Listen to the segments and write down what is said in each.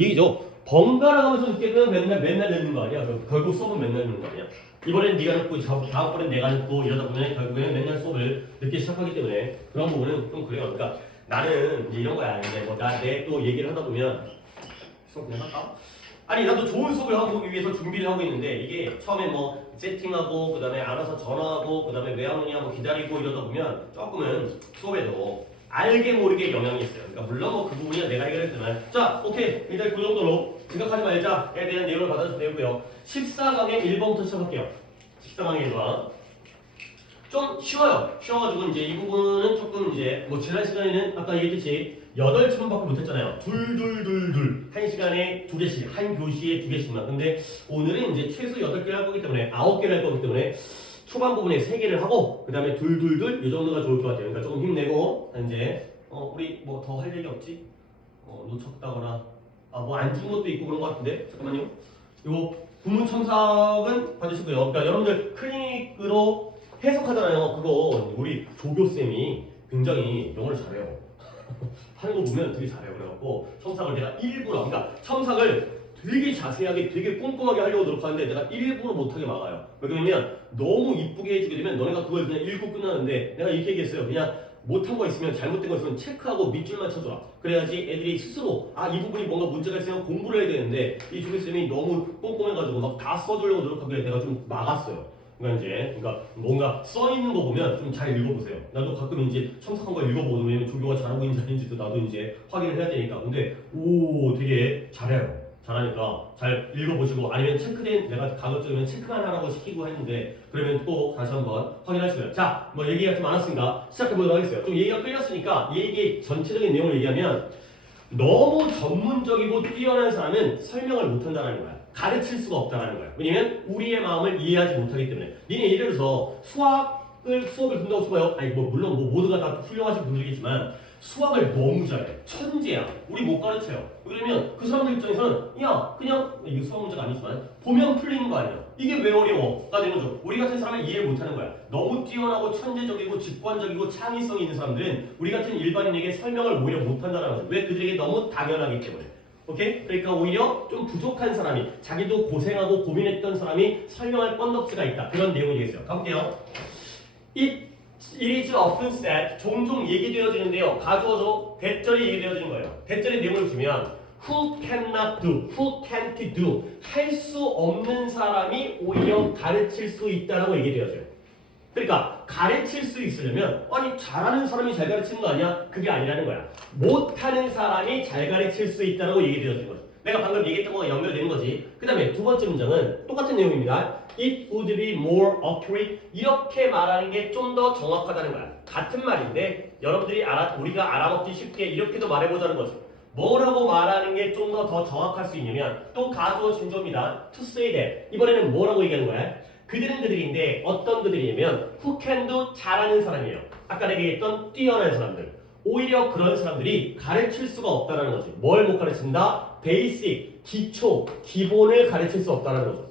이게죠. 번갈아가면서 늦게끔 맨날 늦는 거 아니야? 결국 수업은 맨날 늦는 거 아니야? 이번엔 네가 늦고 다음번엔 내가 늦고 이러다 보면 결국에는 맨날 수업을 늦게 시작하기 때문에 그런 부분은 좀 그래요. 그러니까 나는 이제 이런 거야. 이제 뭐 내 또 얘기를 하다 보면 수업 그냥 할까? 아니 나도 좋은 수업을 하기 위해서 준비를 하고 있는데 이게 처음에 뭐 세팅하고 그 다음에 알아서 전화하고 그 다음에 왜 안 오냐고 기다리고 이러다 보면 조금은 수업에도 알게 모르게 영향이 있어요. 그러니까 물론 뭐 그 부분이야 내가 해결했지만 자 오케이 일단 그 정도로 생각하지 말자에 대한 내용을 받아주셔도 되고요. 14강의 1번부터 시작할게요. 14강의 1번 좀 쉬워요. 쉬워가지고 이제 이 부분은 조금 이제 뭐 지난 시간에는 아까 얘기했듯이 8질문밖에 못했잖아요. 둘 1시간에 2개씩 한 교시에 2개씩만. 근데 오늘은 이제 최소 8개를 할 거기 때문에 9개를 할 거기 때문에 초반 부분에 3개를 하고 그 다음에 이 정도가 좋을 것 같아요. 그러니까 조금 힘내고 이제 우리 뭐 더 할 얘기 없지? 놓쳤다거나 뭐 안 준 것도 있고 그런 것 같은데 잠깐만요. 요 구문 첨삭은 봐주시고요. 그러니까 여러분들 클리닉으로 해석하잖아요. 그거 우리 조교쌤이 굉장히 영어를 잘해요. 하는 거 보면 되게 잘해요. 그래갖고 첨삭을 내가 일부러 그러니까 첨삭을 되게 자세하게 되게 꼼꼼하게 하려고 노력하는데 내가 일부러 못하게 막아요. 왜 그러냐면 너무 이쁘게 해주게 되면 너네가 그걸 그냥 읽고 끝나는데 내가 이렇게 얘기했어요. 그냥 못한 거 있으면 잘못된 거 있으면 체크하고 밑줄만 쳐줘라. 그래야지 애들이 스스로 이 부분이 뭔가 문제가 있으면 공부를 해야 되는데 이 조교쌤이 너무 꼼꼼해가지고 막 다 써주려고 노력하길래 내가 좀 막았어요. 그러니까 뭔가 써 있는 거 보면 좀 잘 읽어보세요. 나도 가끔 이제 첨삭한 거 읽어보고 왜냐면 조교가 잘하고 있는지 아닌지도 나도 이제 확인을 해야 되니까. 근데 되게 잘해요. 잘하니까 잘 읽어보시고 아니면 체크된 내가 가급적이면 체크만 하라고 시키고 했는데 그러면 또 다시 한번 확인하시고요. 자, 뭐 얘기가 좀 많았으니까 시작해보도록 하겠어요. 좀 얘기가 끌렸으니까 이 얘기 전체적인 내용을 얘기하면 너무 전문적이고 뛰어난 사람은 설명을 못한다는 거야. 가르칠 수가 없다는 거야. 왜냐면 우리의 마음을 이해하지 못하기 때문에. 니네 예를 들어서 수업을 듣는다고 쳐봐요. 아니 뭐 물론 뭐 모두가 다 훌륭하신 분들이겠지만 수학을 너무 잘해. 천재야. 우리 못 가르쳐요. 그러면 그 사람들 입장에서는 야 그냥 이게 수학 문제가 아니지만 보면 풀리는 거 아니야. 이게 왜 어려워? 가 되는 거죠. 우리 같은 사람은 이해를 못하는 거야. 너무 뛰어나고 천재적이고 직관적이고 창의성이 있는 사람들은 우리 같은 일반인에게 설명을 오히려 못한다는 거죠. 왜? 그들에게 너무 당연하기 때문에. 오케이? 그러니까 오히려 좀 부족한 사람이 자기도 고생하고 고민했던 사람이 설명할 건덕지가 있다. 그런 내용이 되겠어요. 가볼게요. It is often said 종종 얘기되어지는데요. 가주어죠. 대절이 얘기되어지는 거예요. 대절의 내용을 보시면 who cannot do, who can't do 할 수 없는 사람이 오히려 가르칠 수 있다라고 얘기되어져요. 그러니까 가르칠 수 있으려면 아니 잘하는 사람이 잘 가르치는 거 아니야? 그게 아니라는 거야. 못하는 사람이 잘 가르칠 수 있다고 얘기되어진 거죠. 내가 방금 얘기했던 거와 연결되는 거지. 그 다음에 두 번째 문장은 똑같은 내용입니다. It would be more accurate. 이렇게 말하는 게 좀 더 정확하다는 거야. 같은 말인데 여러분들이 우리가 알아먹기 쉽게 이렇게도 말해보자는 거죠. 뭐라고 말하는 게 좀 더 정확할 수 있냐면 또 가주어 진조입니다. To say that. 이번에는 뭐라고 얘기하는 거야? 그들인데 어떤 그들이냐면 who can do 잘하는 사람이에요. 아까 내가 얘기했던 뛰어난 사람들. 오히려 그런 사람들이 가르칠 수가 없다는 거지. 뭘 못 가르친다? 베이직, 기초, 기본을 가르칠 수 없다는 거죠.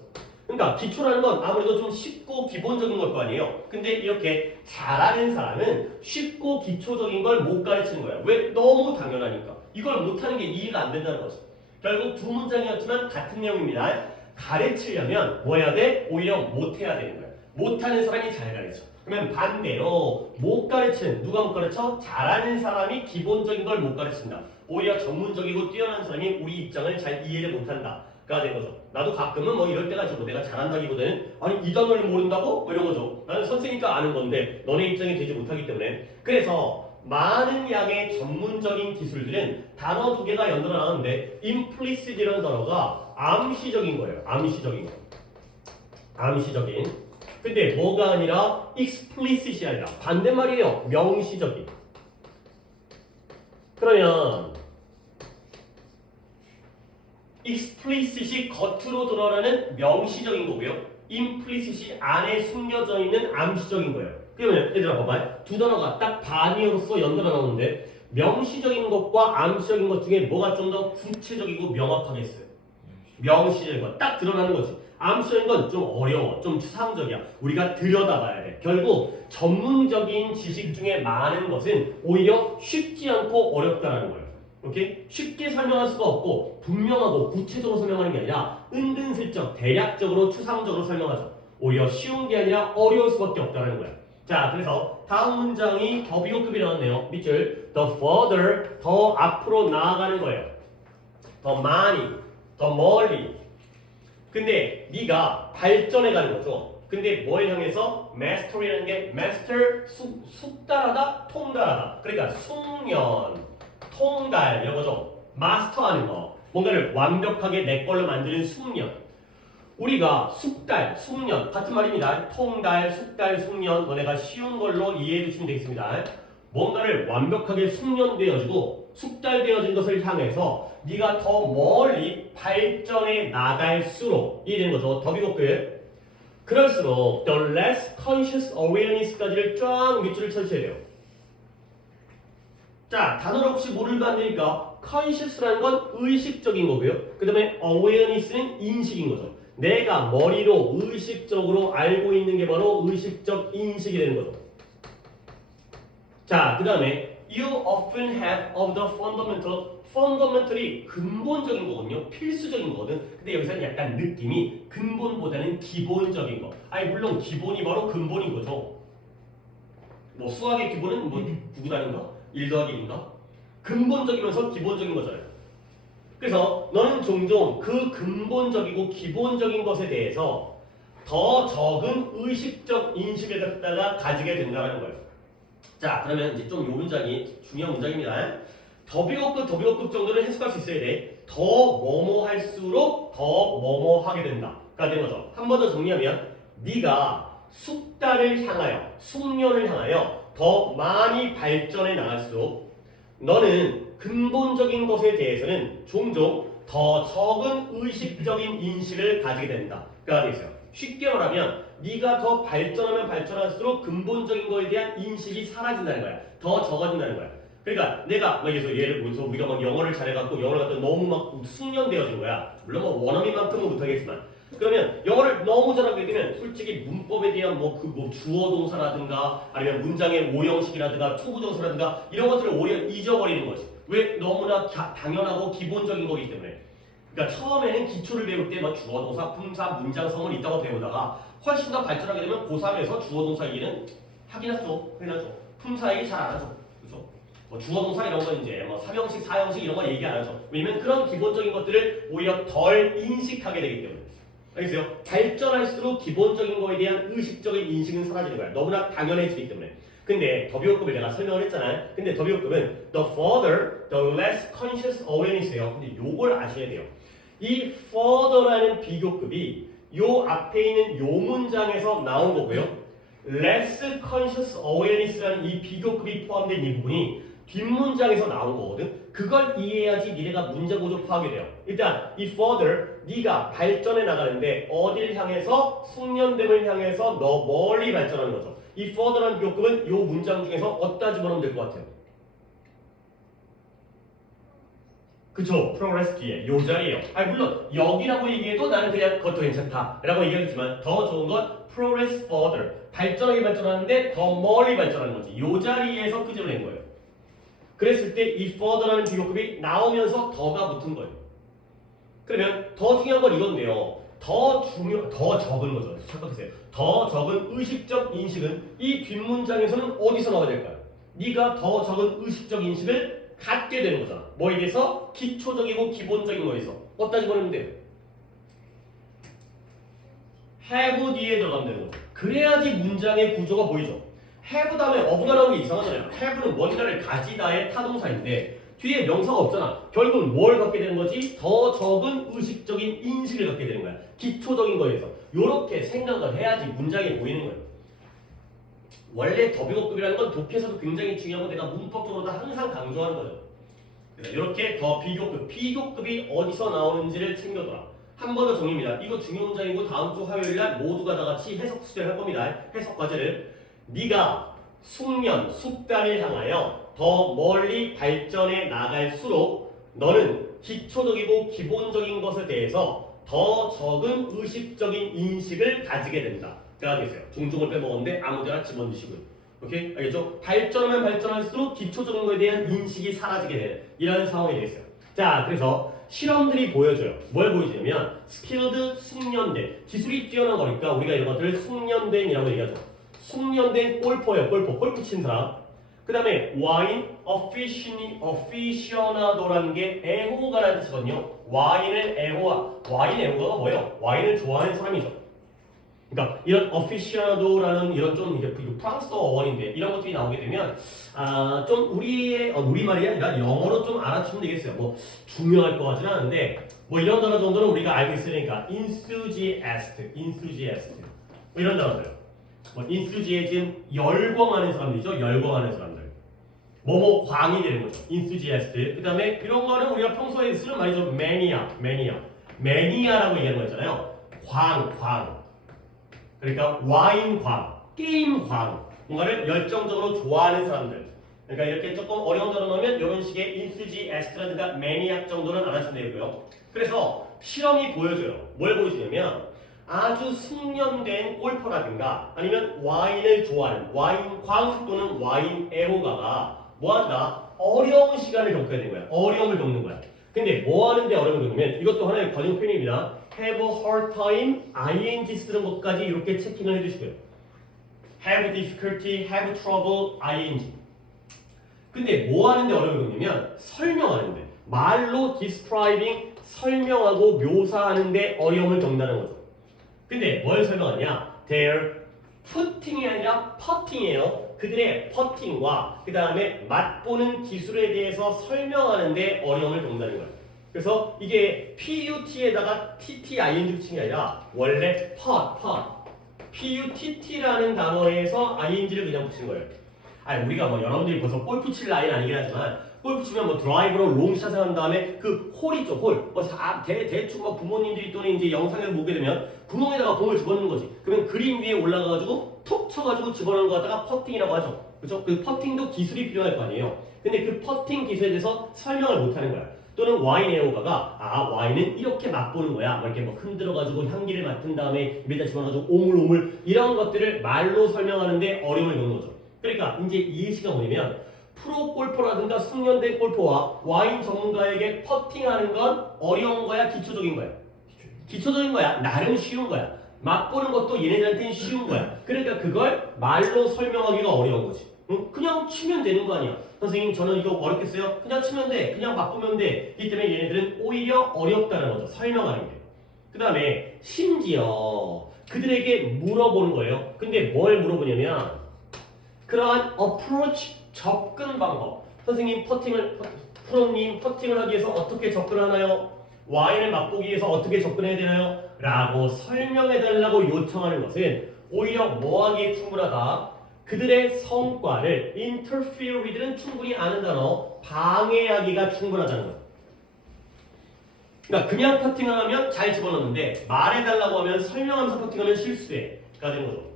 그러니까 기초라는 건 아무래도 좀 쉽고 기본적인 걸 거 아니에요. 근데 이렇게 잘하는 사람은 쉽고 기초적인 걸 못 가르치는 거야. 왜? 너무 당연하니까. 이걸 못하는 게 이해가 안 된다는 거죠. 결국 두 문장이었지만 같은 내용입니다. 가르치려면 뭐 해야 돼? 오히려 못해야 되는 거야. 못하는 사람이 잘 가르쳐. 그러면 반대로 못 가르치는, 누가 못 가르쳐? 잘하는 사람이 기본적인 걸 못 가르친다. 오히려 전문적이고 뛰어난 사람이 우리 입장을 잘 이해를 못한다. 가 된 거죠. 나도 가끔은 뭐 이럴 때가 있고 내가 잘한다기보다는 아니 이 단어를 모른다고? 뭐 이런 거죠. 나는 선생이니까 아는 건데 너네 입장이 되지 못하기 때문에. 그래서 많은 양의 전문적인 기술들은 단어 2개가 연달아 나오는데 implicit이라는 단어가 암시적인 거예요. 암시적인 거. 암시적인. 근데 뭐가 아니라 explicit이 아니라 반대말이에요. 명시적인. 그러면 explicit이 겉으로 드러나는 명시적인 거고요. implicit이 안에 숨겨져 있는 암시적인 거예요. 그러면 얘들아 봐봐. 두 단어가 딱 반이어서 연달아 나오는데 명시적인 것과 암시적인 것 중에 뭐가 좀 더 구체적이고 명확하게 있어요? 명시적인 거 딱 드러나는 거지. 암시적인 건 좀 어려워. 좀 추상적이야. 우리가 들여다봐야 돼. 결국 전문적인 지식 중에 많은 것은 오히려 쉽지 않고 어렵다라는 거예요. 오케이? 쉽게 설명할 수가 없고 분명하고 구체적으로 설명하는 게 아니라 은근슬쩍 대략적으로 추상적으로 설명하죠. 오히려 쉬운 게 아니라 어려울 수밖에 없다는 거야. 자, 그래서 다음 문장이 더 비교급이 나왔네요. 밑줄 the further 더 앞으로 나아가는 거예요. 더 많이, 더 멀리. 근데 네가 발전해 가는 거죠. 근데 뭘 향해서? mastery라는 게 master 숙달하다, 통달하다. 그러니까 숙련, 통달 이런 거죠. 마스터하는 거. 뭔가를 완벽하게 내 걸로 만드는 숙련. 우리가 숙달, 숙련 같은 말입니다. 통달, 숙달, 숙련 너네가 쉬운 걸로 이해해 주시면 되겠습니다. 뭔가를 완벽하게 숙련되어지고 숙달되어진 것을 향해서 네가 더 멀리 발전해 나갈수록 이해되는 거죠. 더 비겁게 그럴수록 the less conscious awareness까지를 쫙 밑줄을 쳐주셔야 돼요. 자, 단어를 혹시 모르면 안 되니까 conscious라는 건 의식적인 거고요. 그 다음에 awareness는 인식인 거죠. 내가 머리로 의식적으로 알고 있는 게 바로 의식적 인식이 되는 거죠. 자, 그 다음에 you often have of the fundamental이 근본적인 거거든요. 필수적인 거거든. 근데 여기서는 약간 느낌이 근본보다는 기본적인 거. 아니 물론 기본이 바로 근본인 거죠. 뭐 수학의 기본은 뭐 9 단인가? 1 더하기 1인가? 근본적이면서 기본적인 거잖아요. 그래서 너는 종종 그 근본적이고 기본적인 것에 대해서 더 적은 의식적 인식을 갖다가 가지게 된다는 거예요. 자, 그러면 이제 좀 요 문장이 중요한 문장입니다. 더 비교급 정도는 해석할 수 있어야 돼. 더 뭐뭐 할수록 더 뭐뭐 하게 된다가 되는 거죠. 한 번 더 정리하면 네가 숙달을 향하여, 숙련을 향하여 더 많이 발전해 나갈수록 너는 근본적인 것에 대해서는 종종 더 적은 의식적인 인식을 가지게 된다가 되어 있어요. 쉽게 말하면 네가 더 발전하면 발전할수록 근본적인 거에 대한 인식이 사라진다는 거야. 더 적어진다는 거야. 그러니까 내가 예를 들어서 우리가 막 영어를 잘해갖고 영어를 갖다 너무 막 숙련되어진 거야. 물론 뭐 원어민만큼은 못하겠지만 그러면 영어를 너무 잘하게 되면 솔직히 문법에 대한 뭐 주어 동사라든가 아니면 문장의 모형식이라든가 투부정사라든가 이런 것들을 오히려 잊어버리는 거지. 왜? 너무나 당연하고 기본적인 거기 때문에. 그러니까 처음에는 기초를 배울 때 뭐 주어 동사, 품사, 문장성을 있다고 배우다가 훨씬 더 발전하게 되면 고3에서 주어 동사 얘기는 하긴 하죠. 품사 얘기 잘 안 하죠. 그렇죠? 뭐 주어 동사 이런 거 이제 뭐 3형식, 4형식 이런 거 얘기 안 하죠. 왜냐면 그런 기본적인 것들을 오히려 덜 인식하게 되기 때문에. 알겠어요? 발전할수록 기본적인 거에 대한 의식적인 인식은 사라지는 거야. 너무나 당연해지기 때문에. 근데 더 비교급을 내가 설명을 했잖아요. 근데 더 비교급은 the further, the less conscious awareness예요. 근데 요걸 아셔야 돼요. 이 further라는 비교급이 요 앞에 있는 요 문장에서 나온 거고요. less conscious awareness라는 이 비교급이 포함된 이 부분이 뒷문장에서 나온 거거든. 그걸 이해해야지 니네가 문제 구조 파악이 돼요. 일단 이 further 네가 발전해 나가는데 어디를 향해서? 숙련됨을 향해서 너 멀리 발전하는 거죠. 이 further라는 비교급은 요 문장 중에서 어디다 집어넣으면 될 것 같아요? 그쵸, progress 뒤에 요 자리에요. 아니 물론 여기라고 얘기해도 나는 그냥 그것도 괜찮다 라고 얘기하겠지만 더 좋은 건 progress further 발전하게 발전하는데 더 멀리 발전하는 거지. 요 자리에서 끄집어낸 거예요. 그랬을 때 이 further라는 비교급이 나오면서 더가 붙은 거예요. 그러면 더 중요한 건 이건데요. 더 적은 거죠. 착각하세요. 더 적은 의식적 인식은 이 뒷문장에서는 어디서 나와야 될까요? 네가 더 적은 의식적 인식을 갖게 되는 거잖아. 뭐에 대해서? 기초적이고 기본적인 거에서. 어디다 집어넣으면 돼요? have 뒤에 들어가면 되는 거죠. 그래야지 문장의 구조가 보이죠. have 다음에 of가 나오는 게 이상하잖아요. have는 뭔가를 가지다의 타동사인데 뒤에 명사가 없잖아. 결국은 뭘 갖게 되는 거지? 더 적은 의식적인 인식을 갖게 되는 거야. 기초적인 거에서. 요렇게 생각을 해야지 문장이 보이는 거예요. 원래 더 비교급이라는 건 독해에서도 굉장히 중요하고 내가 문법적으로도 항상 강조하는 거죠. 이렇게 더 비교급, 비교급이 어디서 나오는지를 챙겨둬라. 한 번 더 정리입니다. 이거 중요 문장이고 다음 주 화요일날 모두가 다 같이 해석 수련을 할 겁니다. 해석 과제를. 네가 숙련, 숙달을 향하여 더 멀리 발전해 나갈수록 너는 기초적이고 기본적인 것에 대해서 더 적은 의식적인 인식을 가지게 된다. 가 됐어요. 중중을 빼먹었는데 아무데나 집어넣으시고요. 오케이? 알겠죠? 발전하면 발전할수록 기초적인 거에 대한 인식이 사라지게 되는 이런 상황이 되겠어요. 자, 그래서 실험들이 보여줘요. 뭘 보여주냐면 스킬드 숙련된 기술이 뛰어난 거니까 우리가 이런 것들을 숙련된이라고 얘기하죠. 숙련된 골퍼예요. 골프 친 사람. 그 다음에 와인 어피셔나도라는 게 애호가라는 뜻이거든요. 와인 애호가가 뭐예요? 와인을 좋아하는 사람이죠. 그러니까 이런 어피셔나도라는 이런 좀 이제 프랑스어 어원인데 이런 것들이 나오게 되면 좀 우리의 우리말이 아니라 영어로 좀 알아주면 되겠어요. 뭐 중요할 것 같지는 않은데 뭐 이런 단어 정도는 우리가 알고 있으니까 enthusiast 뭐 이런 단어들. 뭐 enthusiasm 열광하는 사람들이죠. 열광하는 사람들. 뭐뭐 광이 되는 거죠. enthusiast. 그 다음에 이런 거는 우리가 평소에 쓰는 말이죠. 매니아라고 얘기하는 거 있잖아요. 광. 그러니까 와인광, 게임광. 뭔가를 열정적으로 좋아하는 사람들. 그러니까 이렇게 조금 어려운 단어 넣으면 이런 식의 enthusiast라든가 매니악 정도는 알아주면 되고요. 그래서 실험이 보여줘요. 뭘 보여주냐면 아주 숙련된 골퍼라든가 아니면 와인을 좋아하는 와인광 또는 와인 애호가가 뭐한다? 어려운 시간을 겪어야 되는 거야. 어려움을 겪는 거야. 근데 뭐 하는데 어려움을 겪으면 이것도 하나의 관용 표현입니다. have a hard time, ing 쓰는 것까지 이렇게 체킹을 해주시고요. have difficulty, have trouble, ing. 근데 뭐 하는데 어려움을 겪냐면 설명하는데 말로 describing, 설명하고 묘사하는데 어려움을 겪는다는 거죠. 근데 뭘 설명하냐? Their putting이 아니라 putting이에요. 그들의 퍼팅과 그 다음에 맛보는 기술에 대해서 설명하는데 어려움을 겪는다는 거예요. 그래서 이게 PUT에다가 TTING 붙인 게 아니라 원래 PUTT라는 단어에서 ING를 그냥 붙인 거예요. 아니 우리가 뭐 여러분들이 벌써 골프 칠 나이는 아니긴 하지만 골프 치면 뭐 드라이브로 롱샷을 한 다음에 그 홀 있죠, 홀. 대충 뭐 부모님들이 또는 이제 영상을 보게 되면 구멍에다가 공을 집어넣는 거지. 그러면 그린 위에 올라가가지고 톡 쳐가지고 집어넣는 거 갖다가 퍼팅이라고 하죠. 그렇죠? 그 퍼팅도 기술이 필요할 거 아니에요. 근데 그 퍼팅 기술에 대해서 설명을 못하는 거야. 또는 와인 애호가가 와인은 이렇게 맛보는 거야. 뭐 이렇게 뭐 흔들어가지고 향기를 맡은 다음에 입에다 집어넣어가지고 오물오물 이런 것들을 말로 설명하는데 어려움을 겪는 거죠. 그러니까 이제 이 예시가 뭐냐면 프로 골퍼라든가 숙련된 골퍼와 와인 전문가에게 퍼팅하는 건 어려운 거야, 기초적인 거야? 기초적인 거야. 나름 쉬운 거야. 맛보는 것도 얘네들한테는 쉬운 거야. 그러니까 그걸 말로 설명하기가 어려운 거지. 응? 그냥 치면 되는 거 아니야. 선생님 저는 이거 어렵겠어요? 그냥 치면 돼. 그냥 맛보면 돼. 이 때문에 얘네들은 오히려 어렵다는 거죠. 설명하는 게. 그 다음에 심지어 그들에게 물어보는 거예요. 근데 뭘 물어보냐면 그러한 approach, 접근 방법. 선생님 프로님 퍼팅을 하기 위해서 어떻게 접근하나요? 와인을 맛보기 위해서 어떻게 접근해야 되나요? 라고 설명해달라고 요청하는 것은 오히려 뭐하기에 충분하다. 그들의 성과를 interfere with는 충분히 아는 단어 방해하기가 충분하다는 거예요. 그러니까 그냥 퍼팅을 하면 잘 집어넣는데 말해달라고 하면 설명하면서 퍼팅하면 실수가 되는 거죠.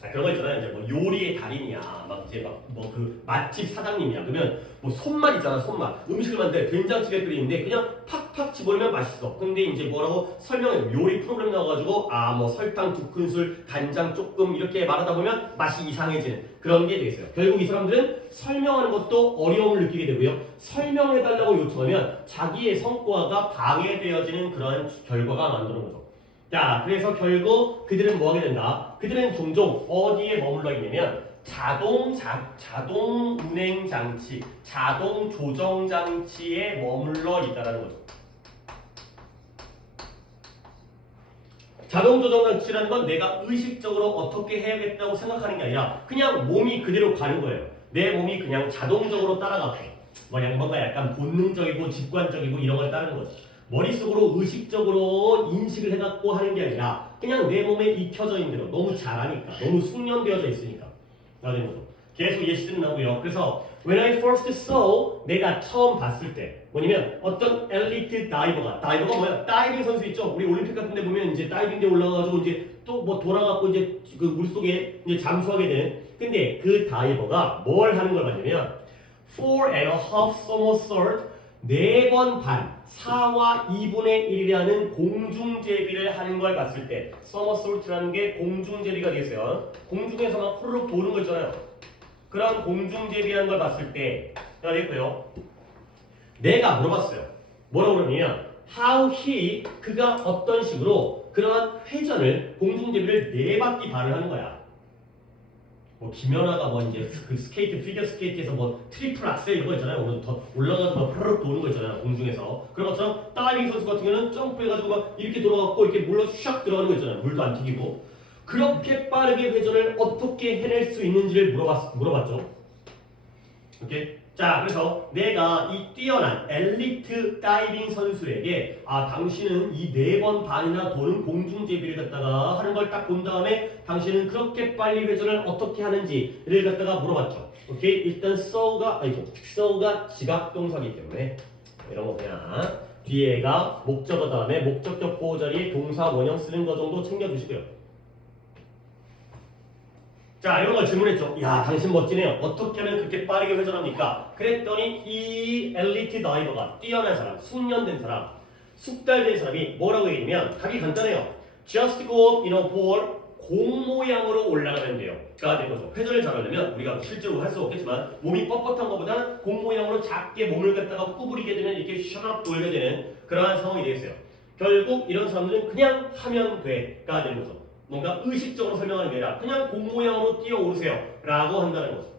그런 거 있잖아요. 이제 뭐 요리의 달인이야. 막 이제 막 뭐 그 맛집 사장님이야. 그러면 뭐 손맛 있잖아. 손맛. 음식을 만들 된장찌개 끓이는데 그냥 팍팍 집어넣으면 맛있어. 근데 이제 뭐라고 설명해. 요리 프로그램 나와가지고 뭐 설탕 2큰술, 간장 조금 이렇게 말하다 보면 맛이 이상해지는 그런 게 되겠어요. 결국 이 사람들은 설명하는 것도 어려움을 느끼게 되고요. 설명해달라고 요청하면 자기의 성과가 방해되어지는 그런 결과가 만드는 거죠. 자, 그래서 결국 그들은 뭐 하게 된다? 그들은 종종 어디에 머물러 있냐면 자동 운행 장치, 자동 조정 장치에 머물러 있다라는 거죠. 자동 조정 장치라는 건 내가 의식적으로 어떻게 해야겠다고 생각하는 게 아니라 그냥 몸이 그대로 가는 거예요. 내 몸이 그냥 자동적으로 따라가고 뭔가 약간 본능적이고 직관적이고 이런 걸 따르는 거죠. 머릿속으로 의식적으로 인식을 해갖고 하는 게 아니라 그냥 내 몸에 익혀져 있는 대로 너무 잘하니까 너무 숙련되어져 있으니까 나되는 거죠. 계속 예시들은 나오고요. 그래서 when I first saw 내가 처음 봤을 때 뭐냐면 어떤 엘리트 다이버가 뭐야? 다이빙 선수 있죠? 우리 올림픽 같은 데 보면 이제 다이빙대 올라가가지고 이제 또 뭐 돌아가고 이제 그 물속에 이제 잠수하게 되는 근데 그 다이버가 뭘 하는 걸 봤냐면 4.5 somersault 4번 반 4와 2분의 1이라는 공중제비를 하는 걸 봤을 때 somersault라는 게 공중제비가 되겠어요. 공중에서 막 후루룩 도는 거 있잖아요. 그런 공중제비라는 걸 봤을 때 되고요. 내가 물어봤어요. 뭐라고 그러냐면 how he 그가 어떤 식으로 그러한 회전을 공중제비를 4바퀴 반을 하는 거야. 뭐 김연아가 뭐 이제 그 스케이트 피겨 스케이트에서 뭐 트리플 악셀 이런 거 있잖아요. 오늘 더 올라가서 막 프르륵 도는 거 있잖아요. 공중에서 그런 것처럼 다이빙 선수 같은 경우는 점프해가지고 막 이렇게 돌아갔고 이렇게 물러 샥 들어가는 거 있잖아요. 물도 안 튀기고 그렇게 빠르게 회전을 어떻게 해낼 수 있는지를 물어봤죠. 오케이. 자, 그래서 내가 이 뛰어난 엘리트 다이빙 선수에게 당신은 이 4번 반이나 도는 공중제비를 갖다가 하는 걸 딱 본 다음에 당신은 그렇게 빨리 회전을 어떻게 하는지를 갖다가 물어봤죠. 오케이. 일단 so가 지각동사이기 때문에 이런 거 그냥 뒤에가 목적어 다음에 목적격 보호 자리에 동사 원형 쓰는 거 정도 챙겨주시고요. 자, 이런 걸 질문했죠. 야, 당신 멋지네요. 어떻게 하면 그렇게 빠르게 회전합니까? 그랬더니 이 엘리트 다이버가 뛰어난 사람, 숙련된 사람, 숙달된 사람이 뭐라고 얘기하면 답이 간단해요. Just go up in a ball, 공 모양으로 올라가면 돼요. 가 된 거죠. 회전을 잘하려면 우리가 실제로 할 수 없겠지만 몸이 뻣뻣한 것보다는 공 모양으로 작게 몸을 갖다가 구부리게 되면 이렇게 샥 돌게 되는 그러한 상황이 되겠어요. 결국 이런 사람들은 그냥 하면 돼가 되는 거죠. 뭔가 의식적으로 설명하는 게 아니라 그냥 공 모양으로 뛰어오르세요 라고 한다는 거죠.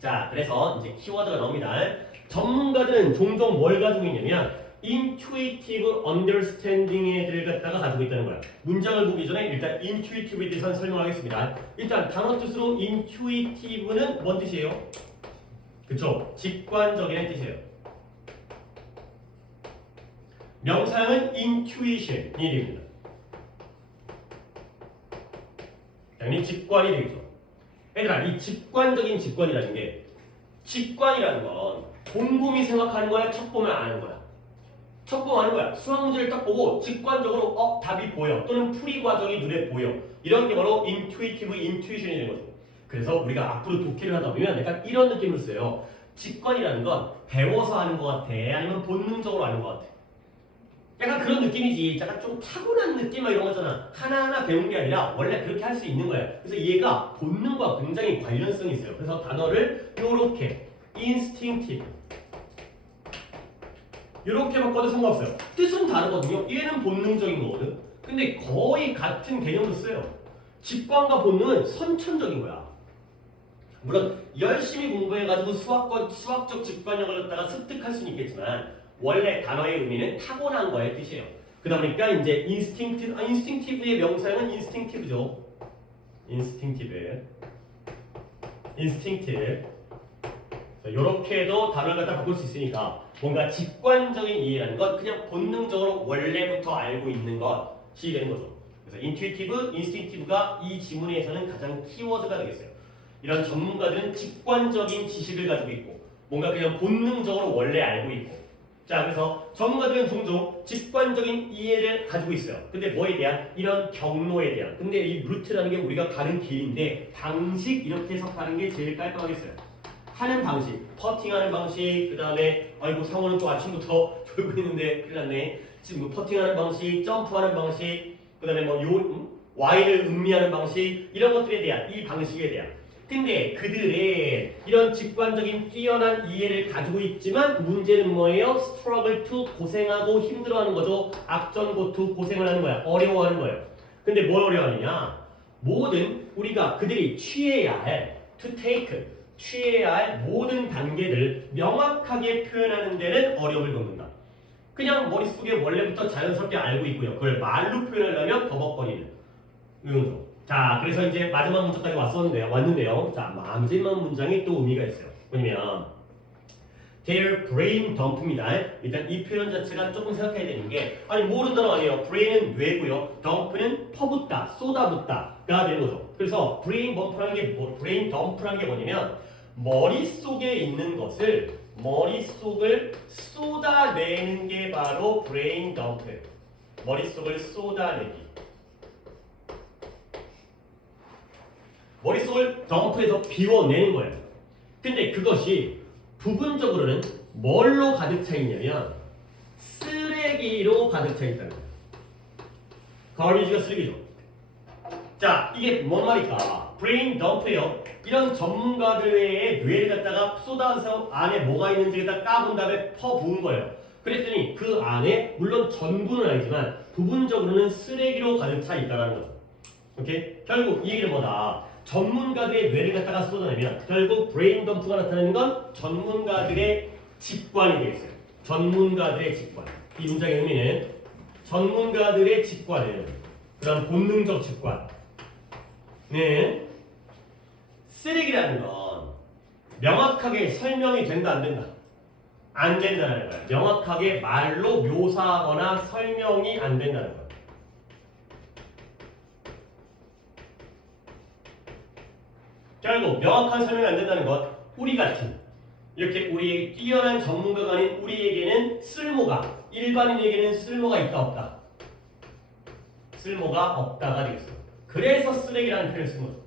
자, 그래서 이제 키워드가 나옵니다. 전문가들은 종종 뭘 가지고 있냐면 intuitive understanding을 갖다가 가지고 있다는 거야. 문장을 보기 전에 일단 intuitive에 대해서 설명하겠습니다. 일단 단어 뜻으로 intuitive는 뭔 뜻이에요? 그쵸? 직관적이라는 뜻이에요. 명사형은 intuition이 됩니다. 당연히 직관이 되겠죠. 얘들아, 이 직관이라는 게 직관이라는 건 곰곰이 생각하는 거야, 척 보면 아는 거야. 척 보면 아는 거야. 수학 문제를 딱 보고 직관적으로 답이 보여 또는 풀이 과정이 눈에 보여. 이런 게 바로 intuitive intuition이 되는 거죠. 그래서 우리가 앞으로 독해를 하다 보면 약간 이런 느낌을 써요. 직관이라는 건 배워서 하는 것 같아, 아니면 본능적으로 하는 것 같아. 약간 그런 느낌이지. 약간 좀 타고난 느낌 이런 거잖아. 하나하나 배운 게 아니라 원래 그렇게 할 수 있는 거야. 그래서 얘가 본능과 굉장히 관련성이 있어요. 그래서 단어를 요렇게 instinctive 요렇게 바꿔도 상관없어요. 뜻은 다르거든요. 얘는 본능적인 거거든. 근데 거의 같은 개념을 써요. 직관과 본능은 선천적인 거야. 물론 열심히 공부해가지고 수학적 직관력을 갖다가 습득할 수는 있겠지만 원래 단어의 의미는 타고난 거의 뜻이에요. 그러다 보니까 이제 instinctive의 명사형은 instinctive죠. instinctive. 이렇게도 단어를 갖다 바꿀 수 있으니까 뭔가 직관적인 이해라는 건 그냥 본능적으로 원래부터 알고 있는 것이 되는 거죠. 그래서 intuitive, instinctive가 이 지문에서는 가장 키워드가 되겠어요. 이런 전문가들은 직관적인 지식을 가지고 있고 뭔가 그냥 본능적으로 원래 알고 있고 자, 그래서 전문가들은 종종 직관적인 이해를 가지고 있어요. 근데 뭐에 대한? 이런 경로에 대한. 근데 이 루트라는 게 우리가 가는 길인데 방식 이렇게 해석하는 게 제일 깔끔하겠어요. 하는 방식, 퍼팅하는 방식, 그 다음에 아이고 상호는 또 아침부터 졸고 있는데 큰일 났네. 지금 뭐 퍼팅하는 방식, 점프하는 방식, 그 다음에 뭐 와인을 음미하는 방식 이런 것들에 대한 이 방식에 대한 근데 그들의 이런 직관적인 뛰어난 이해를 가지고 있지만 문제는 뭐예요? struggle to 고생하고 힘들어하는 거죠. 악전고투 고생을 하는 거야. 어려워하는 거예요. 근데 뭘 어려워하느냐? 모든 우리가 그들이 취해야 할 to take 취해야 할 모든 단계들 명확하게 표현하는 데는 어려움을 겪는다. 그냥 머릿속에 원래부터 자연스럽게 알고 있고요. 그걸 말로 표현하려면 버벅거리는 이거죠. 자, 그래서 이제 마지막 문장까지 왔는데요. 자, 마지막 문장이 또 의미가 있어요. 뭐냐면 their brain dump입니다. 일단 이 표현 자체가 조금 생각해야 되는 게 아니 모르는 단어 아니에요. brain은 뇌고요. dump는 퍼붓다, 쏟아붓다가 되는 거죠. 그래서 brain dump라는 게 뭐냐면 머릿속에 있는 것을 머릿속을 쏟아내는 게 바로 brain dump. 머릿속을 쏟아내기. 머릿속을 덤프해서 비워내는 거예요. 근데 그것이 부분적으로는 뭘로 가득 차 있냐면 쓰레기로 가득 차 있다는 거예요. garbage가 쓰레기죠. 자, 이게 뭔 말일까? brain dump예요. 이런 전문가들의 뇌를 갖다가 쏟아서 안에 뭐가 있는지 다 까본 다음에 퍼부은 거예요. 그랬더니 그 안에 물론 전부는 아니지만 부분적으로는 쓰레기로 가득 차 있다는 거죠. 오케이? 결국 이 얘기는 뭐다? 전문가들의 뇌를 갖다가 쏟아내면 결국 브레인 덤프가 나타나는 건 전문가들의 직관이 되겠어요. 전문가들의 직관. 이 문장의 의미는 전문가들의 직관은 그런 본능적 직관은 쓰레기라는 건 명확하게 설명이 된다 안 된다? 안 된다는 거야. 명확하게 말로 묘사하거나 설명이 안 된다는 거야. 결국 명확한 설명이 안 된다는 건 우리 같은 이렇게 우리 뛰어난 전문가가 아닌 우리에게는 쓸모가 일반인에게는 쓸모가 있다 없다? 쓸모가 없다가 되겠어. 그래서 쓰레기라는 표현을 쓴 거죠.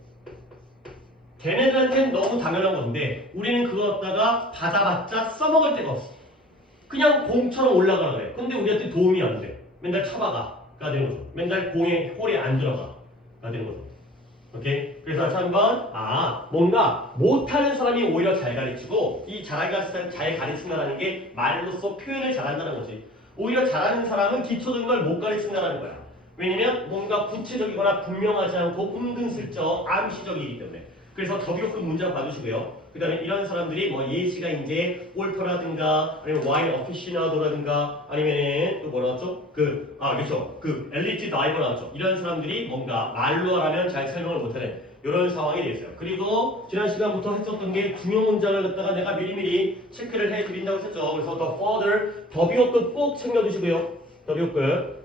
걔네들한테는 너무 당연한 건데 우리는 그거 갖다가 받아봤자 써먹을 데가 없어. 그냥 공처럼 올라가라 그래. 근데 우리한테 도움이 안 돼. 맨날 쳐박아가 되는 거죠. 맨날 공에 홀에 안 들어가가 되는 거죠. 오케이? 그래서 다시 한번 뭔가 못하는 사람이 오히려 잘 가르치고 이 잘 가르친다는 게 말로써 표현을 잘한다는 거지. 오히려 잘하는 사람은 기초적인 걸 못 가르친다는 거야. 왜냐면 뭔가 구체적이거나 분명하지 않고 은근슬쩍 암시적이기 때문에. 그래서 더비오급 문장 봐주시고요. 그 다음에 이런 사람들이 뭐 예시가 이제 골퍼라든가 아니면 와인 어피시나도라든가 아니면은 또 뭐 나왔죠? 그렇죠. 그 엘리트 다이버 나왔죠. 이런 사람들이 뭔가 말로 하라면 잘 설명을 못하는 이런 상황이 되어있어요. 그리고 지난 시간부터 했었던 게 중요 문장을 갖다가 내가 미리미리 체크를 해드린다고 했었죠. 그래서 더 further 더비오급 꼭 챙겨두시고요. 더비오급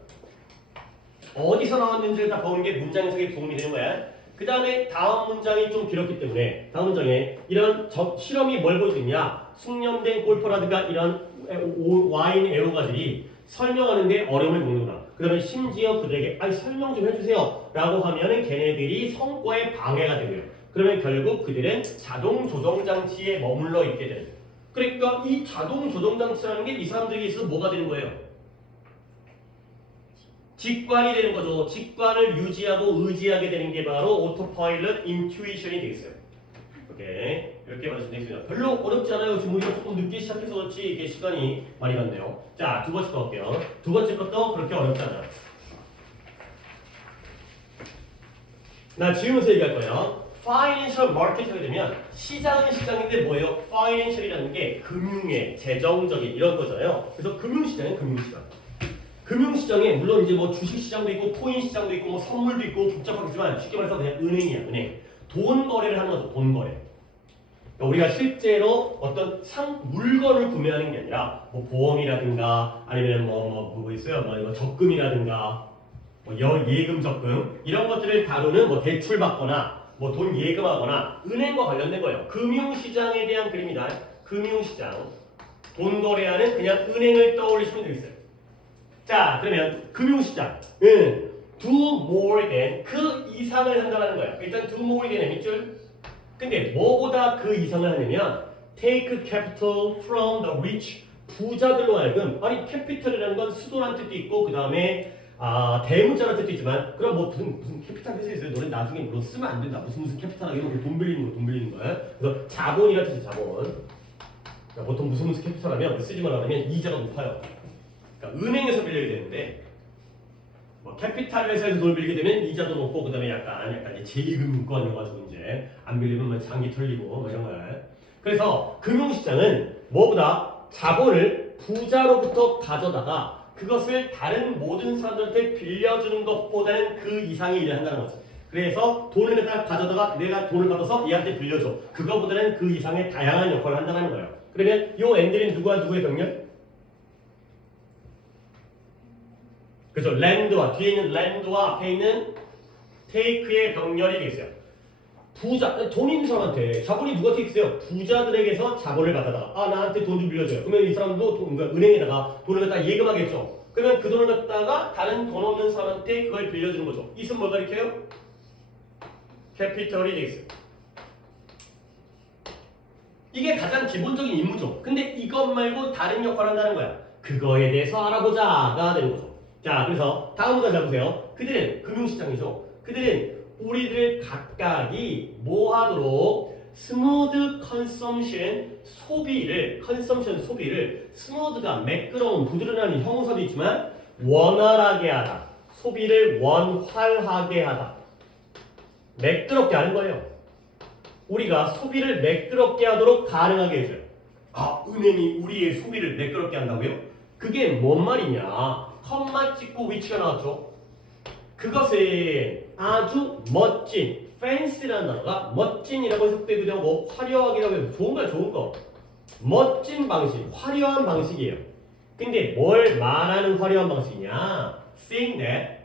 어디서 나왔는지를 다 보는 게 문장 해석에 도움이 되는 거야. 그 다음에 다음 문장이 좀 길었기 때문에 다음 문장에 이런 실험이 뭘 보여주냐 숙련된 골퍼라든가 이런 와인 애호가들이 설명하는데 어려움을 겪는구나. 그 다음에 심지어 그들에게 설명 좀 해주세요 라고 하면은 걔네들이 성과에 방해가 되고요. 그러면 결국 그들은 자동 조정 장치에 머물러 있게 되는. 그러니까 이 자동 조정 장치라는 게 이 사람들에게 있어서 뭐가 되는 거예요? 직관이 되는 거죠. 직관을 유지하고 의지하게 되는 게 바로 오토파일럿 인투이션이 되겠어요. 오케이. 이렇게 말씀 되겠습니다. 별로 어렵지 않아요. 지금 우리가 조금 늦게 시작해서 그렇지 이게 시간이 많이 갔네요. 자, 두 번째 거 할게요. 두 번째 것도 그렇게 어렵지 않아. 나 지우면서 얘기할 거예요. 파이낸셜 마켓 하게 되면 시장은 시장인데 뭐예요? 파이낸셜이라는 게 금융의, 재정적인 이런 거잖아요. 그래서 금융시장은 금융시장. 금융시장에 물론 이제 뭐 주식시장도 있고 코인시장도 있고 뭐 선물도 있고 복잡하겠지만 쉽게 말해서 그냥 은행이야, 은행. 돈 거래를 하는 거죠, 돈 거래. 그러니까 우리가 실제로 어떤 물건을 구매하는 게 아니라 뭐 보험이라든가 아니면 뭐 있어요, 뭐 적금이라든가 뭐 예금 적금 이런 것들을 다루는 뭐 대출 받거나 뭐 돈 예금하거나 은행과 관련된 거예요. 금융시장에 대한 그림이다. 금융시장 돈 거래하는 그냥 은행을 떠올리시면 되겠어요. 자, 그러면 금융시장은 do more than 그 이상을 한다는 거야. 일단 do more than 밑줄. 근데 뭐보다 그 이상을 하냐면 take capital from the rich 부자들로 하여금 아니 캐피털이라는 건 수도라는 뜻도 있고 그 다음에 대문자라는 뜻도 있지만 그럼 뭐 무슨 캐피탈 뜻이 있어요. 너네 나중에 물론 쓰면 안 된다. 무슨 캐피탈 하기는 돈 빌리는 거야. 그래서 자본이라는 뜻이 자본. 그러니까 보통 무슨 캐피탈 하면 쓰지만 하면 이자가 높아요. 그러니까 은행에서 빌리게 되는데 뭐 캐피탈 회사에서 돈을 빌리게 되면 이자도 높고 그다음에 약간 제2금융권이어가지고 이제 안 빌리면 뭐 장기 털리고 뭐 정말. 그래서 금융시장은 뭐보다 자본을 부자로부터 가져다가 그것을 다른 모든 사람들한테 빌려주는 것보다는 그 이상의 일을 한다는 거지. 그래서 돈을 갖다 가져다가 내가 돈을 받아서 얘한테 빌려줘. 그거보다는 그 이상의 다양한 역할을 한다는 거예요. 그러면 이 앤들은 누구와 누구의 병렬? 그래서 랜드와 뒤에 있는 랜드와 앞에 있는 테이크의 병렬이 되겠어요. 부자, 돈 있는 사람한테 자본이 누구한테 있어요? 부자들에게서 자본을 받아다가 나한테 돈 좀 빌려줘요. 그러면 이 사람도 은행에다가 돈을 갖다 예금하겠죠. 그러면 그 돈을 갖다가 다른 돈 없는 사람한테 그걸 빌려주는 거죠. 이 순 뭘 가리켜요? 캐피털이 되겠어요. 이게 가장 기본적인 임무죠. 근데 이것 말고 다른 역할을 한다는 거야. 그거에 대해서 알아보자가 되는 거죠. 자, 그래서 다음 문장 잘 보세요. 그들은 금융시장이죠. 그들은 우리들 각각이 뭐 하도록 스무드 컨섬션 소비를 스무드가 매끄러운 부드러운 형용사도 있지만 원활하게 하다. 소비를 원활하게 하다. 매끄럽게 하는 거예요. 우리가 소비를 매끄럽게 하도록 가능하게 해줘요. 아, 은행이 우리의 소비를 매끄럽게 한다고요? 그게 뭔 말이냐? 컴마 찍고 위치가 나왔죠. 그것은 아주 멋진, fancy라는 단어가 멋진이라고 해석되기도 하고 화려하기라고 해도 좋은 거야, 좋은 거. 멋진 방식, 화려한 방식이에요. 근데 뭘 말하는 화려한 방식이냐? Saying that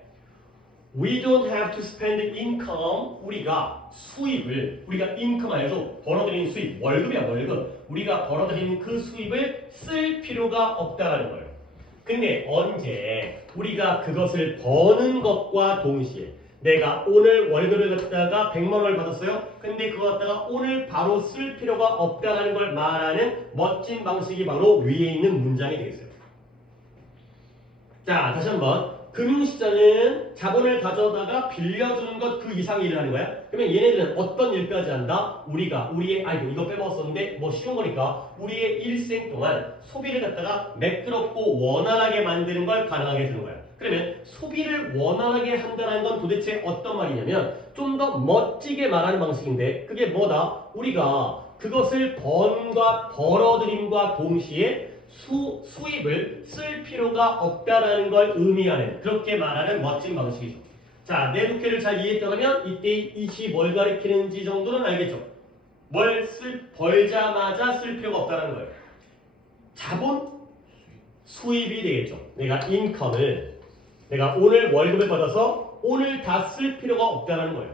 we don't have to spend income. 우리가 수입을, 우리가 income 안에서 벌어들이는 수입, 월급이야, 월급. 우리가 벌어들이는 그 수입을 쓸 필요가 없다라는 거예요. 근데 언제 우리가 그것을 버는 것과 동시에 내가 오늘 월급을 갖다가 100만 원을 받았어요. 근데 그거 갖다가 오늘 바로 쓸 필요가 없다라는 걸 말하는 멋진 방식이 바로 위에 있는 문장이 되겠어요. 자, 다시 한번. 금융시장은 자본을 가져다가 빌려주는 것 그 이상의 일을 하는 거야. 그러면 얘네들은 어떤 일까지 한다? 우리의 아이고 이거 빼먹었었는데 뭐 쉬운 거니까 우리의 일생 동안 소비를 갖다가 매끄럽고 원활하게 만드는 걸 가능하게 해주는 거야. 그러면 소비를 원활하게 한다는 건 도대체 어떤 말이냐면 좀 더 멋지게 말하는 방식인데 그게 뭐다? 우리가 그것을 벌어들임과 동시에 수입을 쓸 필요가 없다라는 걸 의미하는 그렇게 말하는 멋진 방식이죠. 자, 내 독해를 잘 이해했다면 이때 이시 뭘 가리키는지 정도는 알겠죠. 벌자마자 쓸 필요가 없다는 거예요. 자본 수입이 되겠죠. 내가 인컴을 내가 오늘 월급을 받아서 오늘 다 쓸 필요가 없다는 거예요.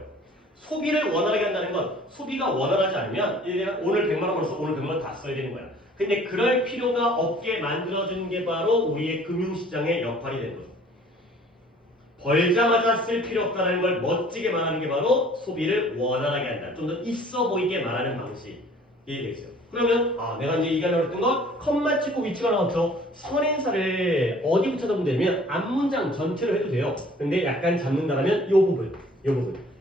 소비를 원활하게 한다는 건 소비가 원활하지 않으면 내가 오늘 100만 원 벌어서 오늘 100만 원 다 써야 되는 거야. 근데 그럴 필요가 없게 만들어주는 게 바로 우리의 금융시장의 역할이 되는 거죠. 벌자마자 쓸 필요 없다는 걸 멋지게 말하는 게 바로 소비를 원활하게 한다. 좀 더 있어 보이게 말하는 방식이 되겠어요. 그러면 내가 이제 이가 나왔던 건 컴마 찍고 위치가 나왔죠. 선행사를 어디부터 잡으면 되면 앞문장 전체로 해도 돼요. 근데 약간 잡는다면 이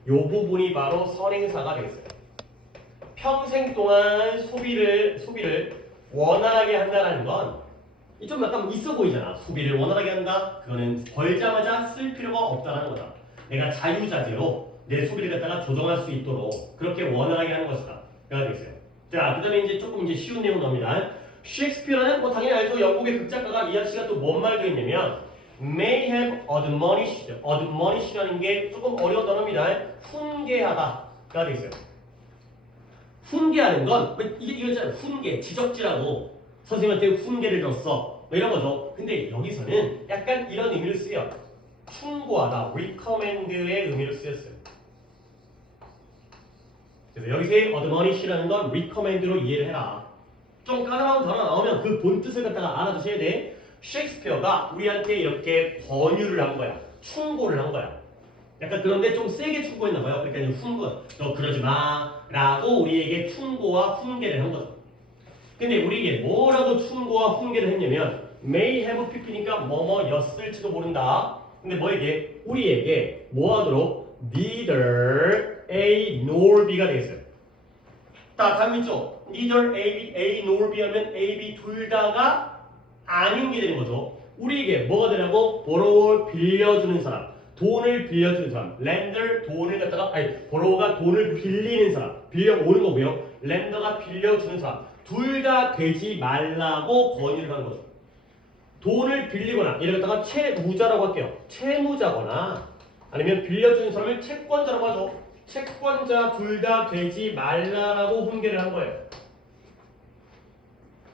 부분이 바로 선행사가 되겠어요. 평생 동안 소비를 원활하게 한다는 건 좀 약간 있어 보이잖아. 소비를 원활하게 한다. 그거는 벌자마자 쓸 필요가 없다는 거다. 내가 자유자재로 내 소비를 갖다가 조정할 수 있도록 그렇게 원활하게 하는 것이다. 가 되겠어요. 자, 그 다음에 이제 조금 쉬운 내용 나옵니다. 셰익스피어는 뭐 당연히 알죠. 영국의 극작가가 이 아저씨가 또 뭔 말도 있냐면 may have admonish라는 게 조금 어려운 단어입니다. 훈계하다가 되겠어요. 훈계하는 건 이거잖아요. 훈계, 지적지라고 선생님한테 훈계를 줬어 뭐 이런 거죠. 근데 여기서는 약간 이런 의미를 쓰여. 충고하다, recommend의 의미로 쓰였어요. 그래서 여기서의 admonish라는 건 recommend로 이해를 해라. 좀 까다로운 단어 나오면 그 본뜻을 갖다가 알아두셔야 돼. 셰익스피어가 우리한테 이렇게 권유를 한 거야. 충고를 한 거야. 약간 그런데 좀 세게 충고했나 봐요. 그러니까 너 그러지 마 라고 우리에게 충고와 훈계를 한 거죠. 근데 우리에게 뭐라고 충고와 훈계를 했냐면 may have pp니까 뭐뭐였을지도 모른다. 근데 우리에게 뭐 하도록 neither A nor B가 되겠어요. 다음 있죠. neither A nor B 하면 A, B 둘 다가 아닌 게 되는 거죠. 우리에게 뭐가 되냐고? borrower 빌려주는 사람, 돈을 빌려주는 사람, lender 돈을 갖다가 borrower가 돈을 빌리는 사람, 빌려오는 거고요. lender가 빌려주는 사람, 둘 다 되지 말라고 권유를 한 거죠. 돈을 빌리거나 이를 갖다가 채무자라고 할게요. 채무자거나 아니면 빌려주는 사람을 채권자라고 하죠. 채권자 둘 다 되지 말라라고 훈계를 한 거예요.